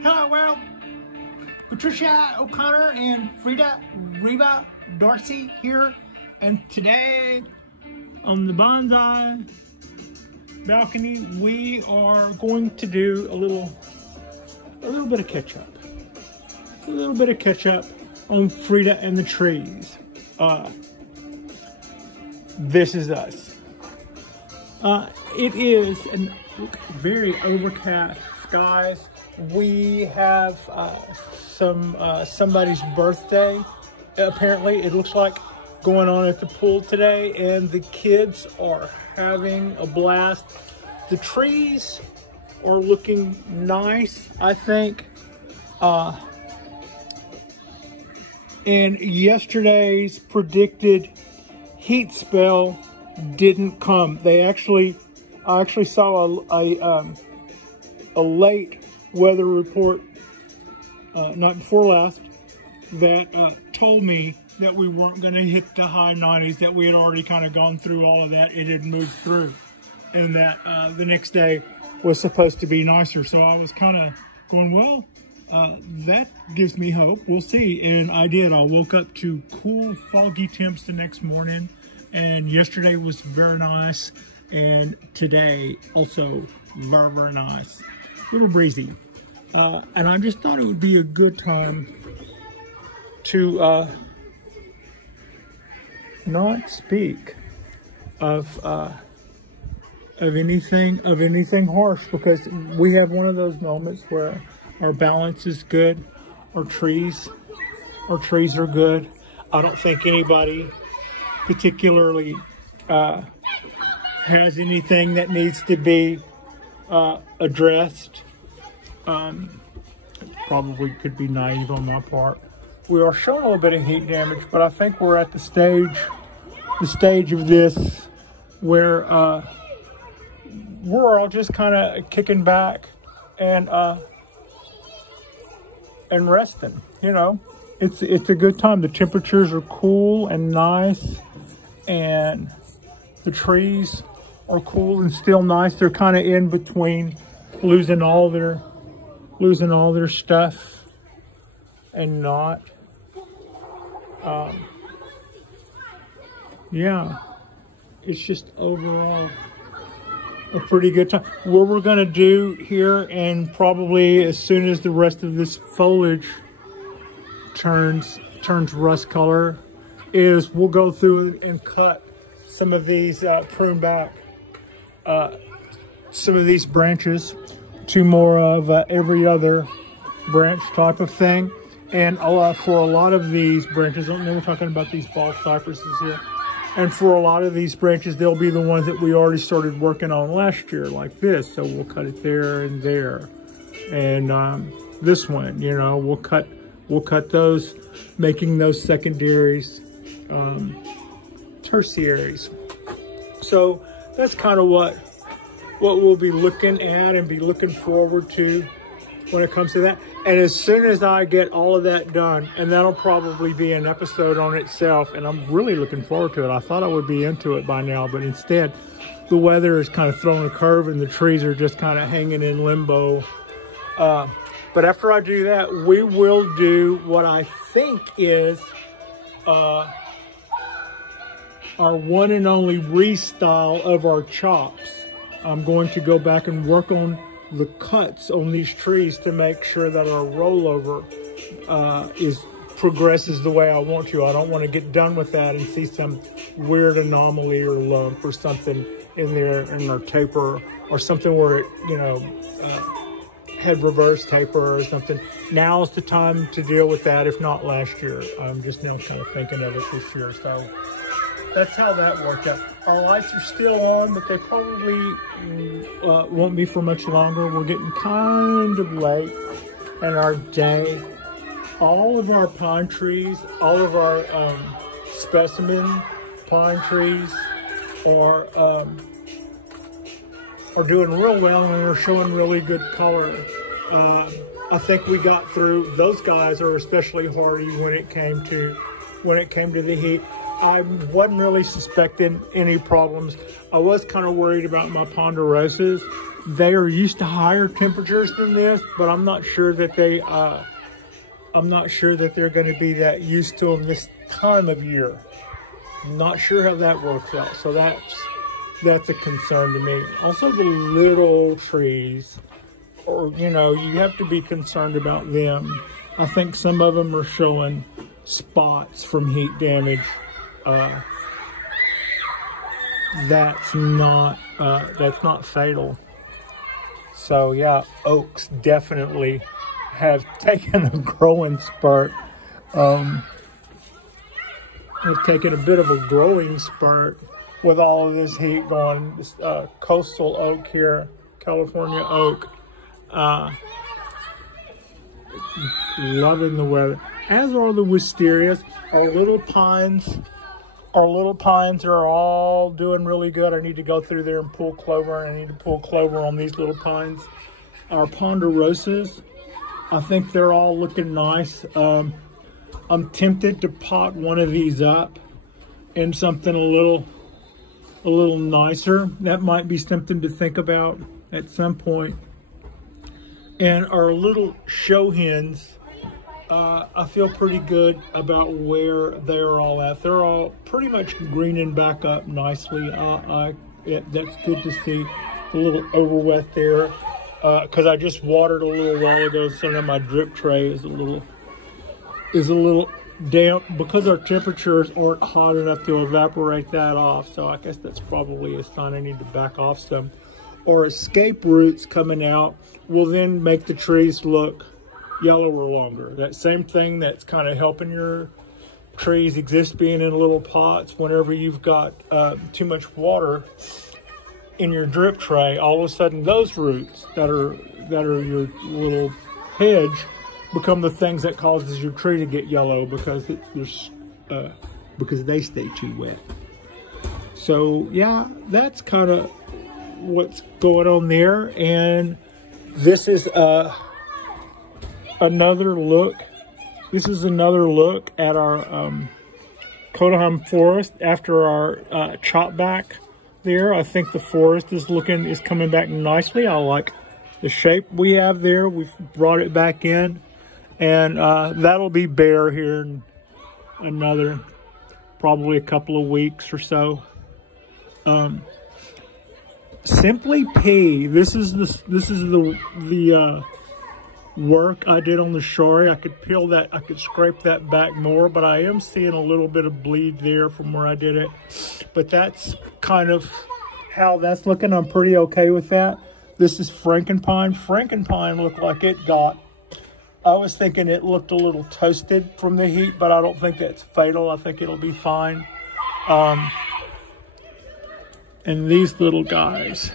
Hello world, Patricia O'Connor and Reba Darcy here, and today on the Bonsai Balcony we are going to do a little bit of catch up, on Frida and the trees. This is us. It is very overcast skies. We have somebody's birthday, apparently, it looks like, going on at the pool today, and the kids are having a blast. The trees are looking nice, I think. And yesterday's predicted heat spell didn't come. I actually saw a late weather report night before last that told me that we weren't going to hit the high 90s, that we had already kind of gone through all of that. It had moved through, and that the next day was supposed to be nicer. So I was kind of going, well, that gives me hope. We'll see. And I did. I woke up to cool, foggy temps the next morning, and yesterday was very nice, and today also very, very nice. A little breezy. And I just thought it would be a good time to not speak of anything harsh, because we have one of those moments where our balance is good, our trees are good. I don't think anybody particularly has anything that needs to be addressed. Probably could be naive on my part. We are showing a little bit of heat damage, but I think we're at the stage of this where we're all just kind of kicking back and resting. You know, it's a good time. The temperatures are cool and nice, and the trees are cool and still nice. They're kind of in between losing all their stuff and not. Yeah, it's just overall a pretty good time. What we're gonna do here, and probably as soon as the rest of this foliage turns rust color, is we'll go through and cut some of these, prune back some of these branches to more of every other branch type of thing. And for a lot of these branches, we're talking about these ball cypresses here, and for a lot of these branches, they'll be the ones that we already started working on last year, like this. So we'll cut it there and there, and this one, you know, we'll cut those, making those secondaries tertiaries. So that's kind of what we'll be looking at and be looking forward to when it comes to that. And as soon as I get all of that done, and that'll probably be an episode on itself, and I'm really looking forward to it. I thought I would be into it by now, but instead the weather is kind of throwing a curve and the trees are just kind of hanging in limbo. But after I do that, we will do what I think is our one and only restyle of our chops. I'm going to go back and work on the cuts on these trees to make sure that our rollover progresses the way I want to. I don't want to get done with that and see some weird anomaly or lump or something in there in our taper, or something where it, you know, had reverse taper or something. Now's the time to deal with that, if not last year. I'm just now kind of thinking of it this year. So that's how that worked out. Our lights are still on, but they probably won't be for much longer. We're getting kind of late in our day. All of our pine trees, all of our specimen pine trees are doing real well, and are showing really good color. I think we got through. Those guys are especially hardy when it came to the heat. I wasn't really suspecting any problems. I was kind of worried about my ponderosas. They are used to higher temperatures than this, but I'm not sure that they're going to be that used to them this time of year. I'm not sure how that works out. So that's a concern to me. Also, the little trees, or you know, you have to be concerned about them. I think some of them are showing spots from heat damage. That's not fatal. So yeah, oaks definitely have taken a growing spurt. Have taken a bit of a growing spurt with all of this heat going. This coastal oak here, California oak, loving the weather. As are the wisterias. Our little pines are all doing really good. I need to go through there and pull clover. I need to pull clover on these little pines. Our ponderosas, I think they're all looking nice. I'm tempted to pot one of these up in something a little nicer. That might be something to think about at some point. And our little show hens, I feel pretty good about where they're all at. They're all pretty much greening back up nicely. That's good to see. A little overwet there because I just watered a little while ago, so now my drip tray is a little damp because our temperatures aren't hot enough to evaporate that off. So I guess that's probably a sign I need to back off some. Or escape roots coming out will then make the trees look yellower longer. That same thing that's kind of helping your trees exist being in little pots. Whenever you've got too much water in your drip tray, all of a sudden those roots that are your little hedge become the things that causes your tree to get yellow because they stay too wet. So yeah, that's kind of what's going on there. And this is another look. This is another look at our Codahem forest after our chop back there. I think the forest is coming back nicely. I like the shape we have there. We've brought it back in, and that'll be bare here in another probably a couple of weeks or so. Simply P. This is the work I did on the shorey. I could peel that, I could scrape that back more, but I am seeing a little bit of bleed there from where I did it. But that's kind of how that's looking. I'm pretty okay with that. This is Frankenpine. Frankenpine looked like it got, I was thinking it looked a little toasted from the heat, but I don't think that's fatal. I think it'll be fine. And these little guys,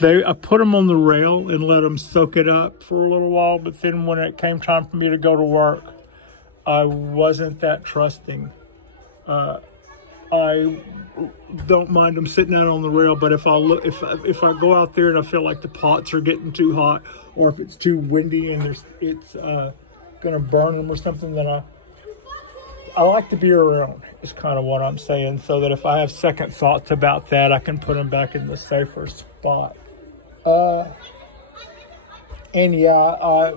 I put them on the rail and let them soak it up for a little while, but then when it came time for me to go to work, I wasn't that trusting. I don't mind them sitting out on the rail, but if I go out there and I feel like the pots are getting too hot, or if it's too windy and it's gonna burn them or something, then I like to be around, is kind of what I'm saying, so that if I have second thoughts about that, I can put them back in the safer spot. And yeah,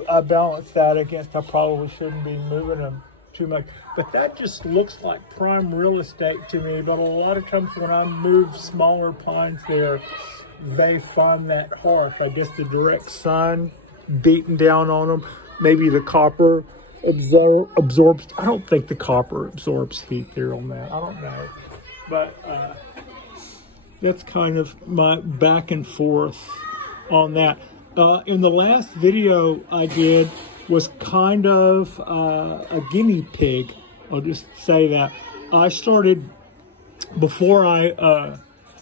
I balance that against I probably shouldn't be moving them too much. But that just looks like prime real estate to me. But a lot of times when I move smaller pines there, they find that harsh. I guess the direct sun beating down on them. Maybe the copper absorbs. I don't think the copper absorbs heat there on that. I don't know. But that's kind of my back and forth on that. In the last video I did was kind of a guinea pig. I'll just say that. I started, before I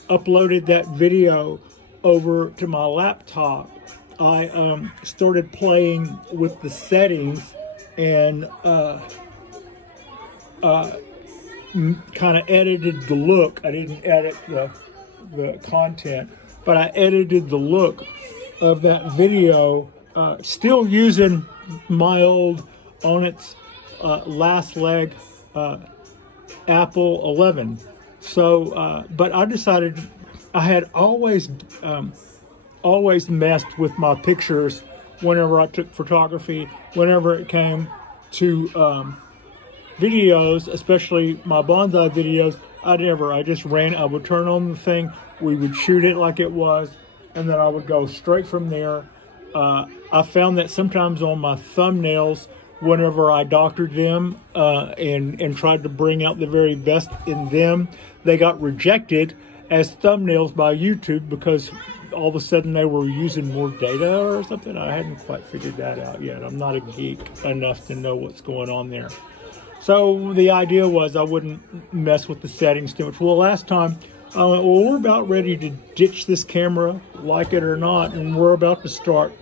uploaded that video over to my laptop, I started playing with the settings and kind of edited the look. I didn't edit the content, but I edited the look of that video, still using my old on its last leg Apple 11. So, but I decided, I had always messed with my pictures whenever I took photography, whenever it came to videos, especially my bonsai videos. I would turn on the thing, we would shoot it like it was, and then I would go straight from there. I found that sometimes on my thumbnails, whenever I doctored them and tried to bring out the very best in them, they got rejected as thumbnails by YouTube because all of a sudden they were using more data or something. I hadn't quite figured that out yet. I'm not a geek enough to know what's going on there. So the idea was I wouldn't mess with the settings too much. Well, last time, well, we're about ready to ditch this camera, like it or not, and we're about to start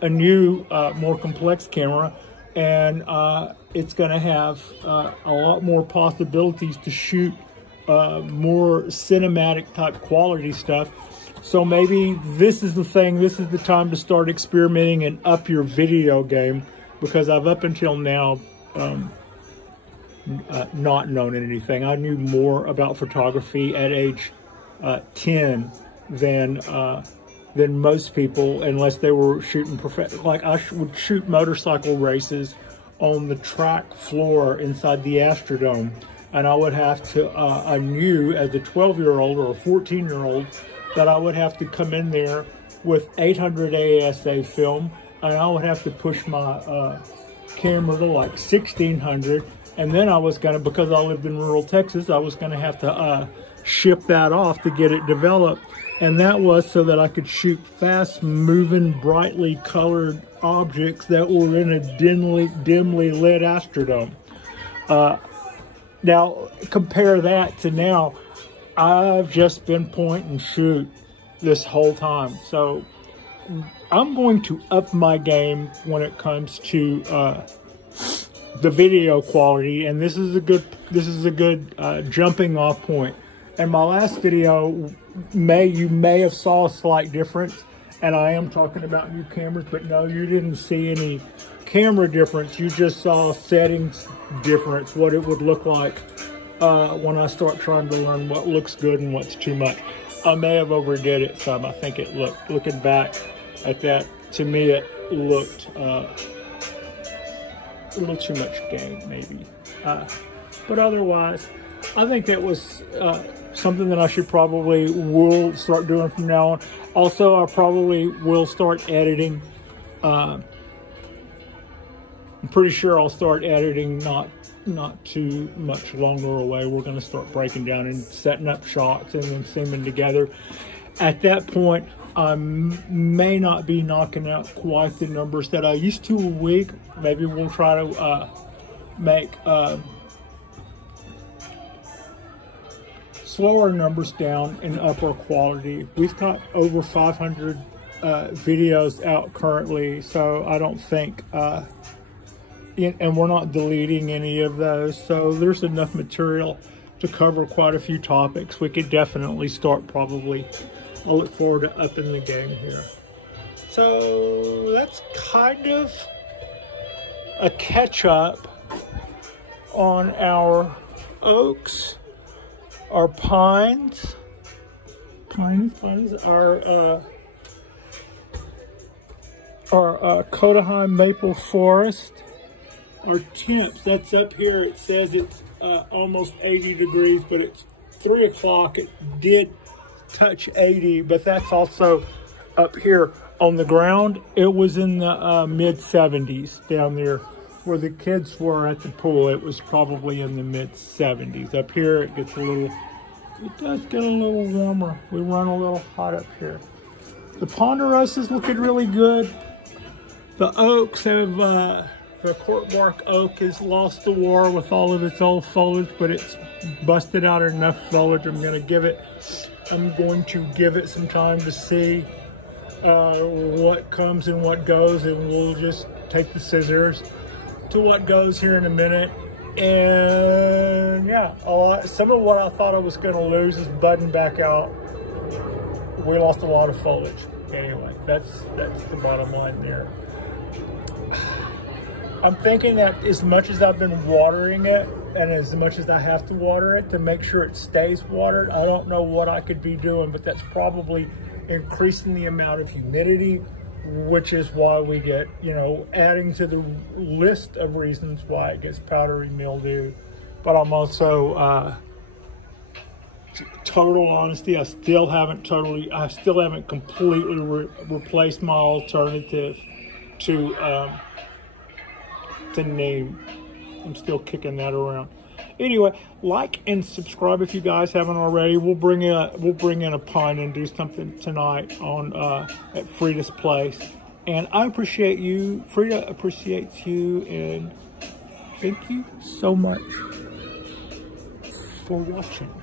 a new, more complex camera, and it's going to have a lot more possibilities to shoot more cinematic type quality stuff. So maybe this is the thing, this is the time to start experimenting and up your video game, because I've up until now not known anything. I knew more about photography at age 10 than most people, unless they were shooting like I would shoot motorcycle races on the track floor inside the Astrodome, and I would have to, I knew as a 12-year-old or a 14-year-old that I would have to come in there with 800 ASA film, and I would have to push my camera to like 1600, and then I was gonna, because I lived in rural Texas, I was gonna have to ship that off to get it developed, and that was so that I could shoot fast-moving, brightly colored objects that were in a dimly lit Astrodome. Now, compare that to now. I've just been point and shoot this whole time. So I'm going to up my game when it comes to the video quality, and this is a good jumping off point. In my last video, you may have saw a slight difference, and I am talking about new cameras, but no, you didn't see any camera difference. You just saw settings difference, what it would look like when I start trying to learn what looks good and what's too much. I may have overdid it some. I think it looked, looking back at that, to me it looked a little too much gain, maybe. But otherwise, I think that was something that I will start doing from now on. Also, I probably will start editing. I'm pretty sure I'll start editing not too much longer away. We're going to start breaking down and setting up shots and then seaming together. At that point, I may not be knocking out quite the numbers that I used to a week. Maybe we'll try to make slower numbers down and upper quality. We've got over 500 videos out currently, so I don't think and we're not deleting any of those, so there's enough material to cover quite a few topics. We could definitely start probably. I'll look forward to upping the game here. So that's kind of a catch up on our oaks, our pines, our Kodaheim maple forest, our temps. That's up here. It says it's almost 80 degrees, but it's 3 o'clock. It did touch 80, but that's also up here on the ground. It was in the mid 70s down there where the kids were at the pool. It was probably in the mid 70s. Up here it does get a little warmer. We run a little hot up here. The ponderosa is looking really good. The oaks have the corkbark oak has lost the war with all of its old foliage, but it's busted out enough foliage. I'm going to give it some time to see what comes and what goes, and we'll just take the scissors to what goes here in a minute. And yeah, some of what I thought I was going to lose is budding back out. We lost a lot of foliage. Anyway, that's the bottom line there. I'm thinking that as much as I've been watering it, and as much as I have to water it to make sure it stays watered, I don't know what I could be doing, but that's probably increasing the amount of humidity, which is why we get, you know, adding to the list of reasons why it gets powdery mildew. But I'm also, total honesty, I still haven't completely replaced my alternative to neem. I'm still kicking that around. Anyway, like and subscribe if you guys haven't already. We'll bring in a pun and do something tonight on at Frida's place. And I appreciate you. Frida appreciates you, and thank you so much for watching.